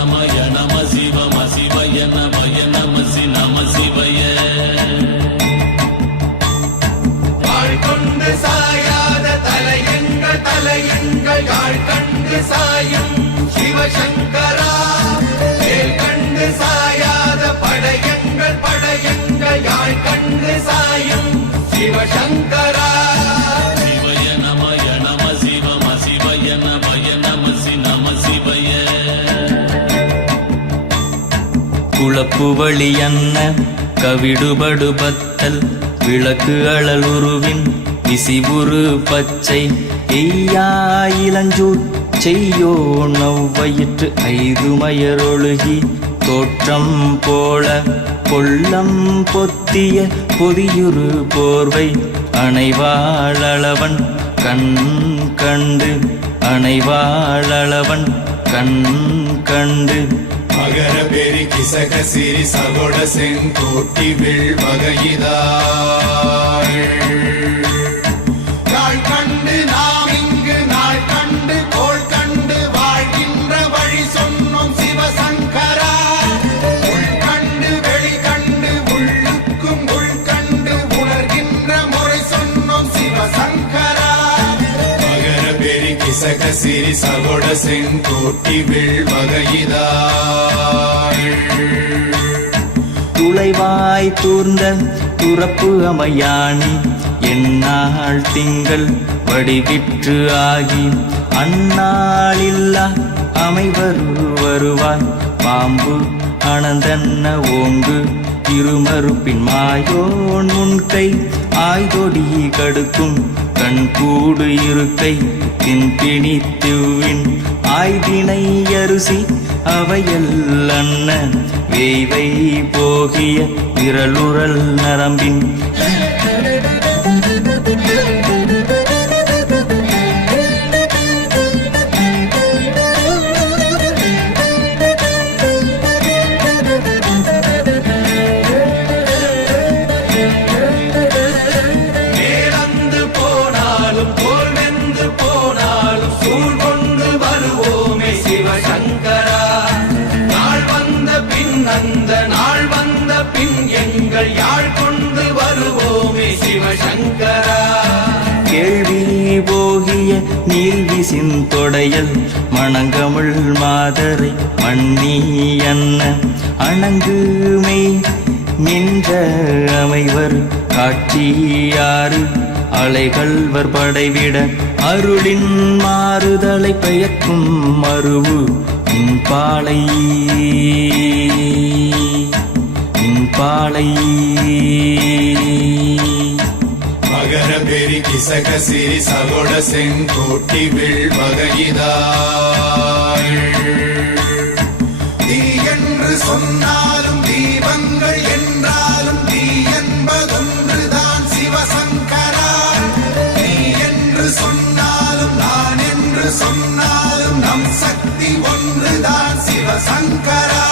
நமய நம சிவ மசிவய நமய நமசி நம சிவய. கொண்டு சாயாத தலையங்கள் தலையங்கள் யாழ் கண்டு சாயும் சிவசங்கரா. மேல் கண்டு சாயாத படையங்கள் படையங்கள் யாழ் நம சிவ நம சிவய. குழப்புவழி அன்ன கவிடுபடு பத்தல் விளக்கு அழலுருவின் விசிபுரு பச்சை. எய்யா இளஞ்சூர் செய்யோ நவ்வயிற்று ஐது மயரொழுகி. தோற்றம் போல கொள்ளம் பொத்திய பொதியுரு போர்வை. அணைவாழவன் கண் கண்டு அணைவாழவன் கண் கண்டு. மகர பெரி கிசக சிறி சகோட செங்கோட்டி வில் வகையிதாள் நாள் கண்டு நாம் இங்கு நாள் கண்டு கோள் கண்டு வாழ்கின்ற வழி சொன்னோம் சிவசங்கரா. உள் கண்டு வெளி கண்டு உள்ளுக்கும் உள் கண்டு உணர்கின்ற முறை சொன்னோம் சிவசங்கரா. மகர பெரி கிசக சிறி சகோட செங்கோட்டி வில் வகையிதாள் தூர்ந்த துறப்பு அமையாணி எந்நாள் திங்கள் வடிவிற்று ஆகி அந்நாளில்லா அமைவரு வருவாய் பாம்பு அனந்தன்ன ஓங்கு திருமறுப்பின் மாயோன் முன்கை ஆய்தொடி கடுக்கும் கண் கூடு இருக்கை தின்பிணி திவ்வின் ஆய்தினை அரிசி அவையல் அண்ணன் வேய்வை போகிய விரலுரல் நரம்பின் பின் எங்கள் யாழ் கொண்டு வருவோமே சிவசங்கரா. கேள்வி போகிய நீல்விசின் தொடையல் மணங்கமிழ் மாதரை மண்ணி அன்ன. அணங்குமே நின்ற அமைவர் காட்சியாறு அலைகள்வர் படைவிட அருளின் மாறுதலை பெயர்க்கும் மறுவு பாலை பாளை மகர பெரி கிசக சிறி சகோட செங்கோட்டி வில் வகையிதாள் தீ என்று சொன்னாலும் தீபங்கள் என்றாலும் தீ என்பதொன்றுதான் சிவசங்கரா நீ என்று சொன்னாலும் நான் என்று சொன்னாலும் நம் சக்தி ஒன்றுதான் சிவசங்கரா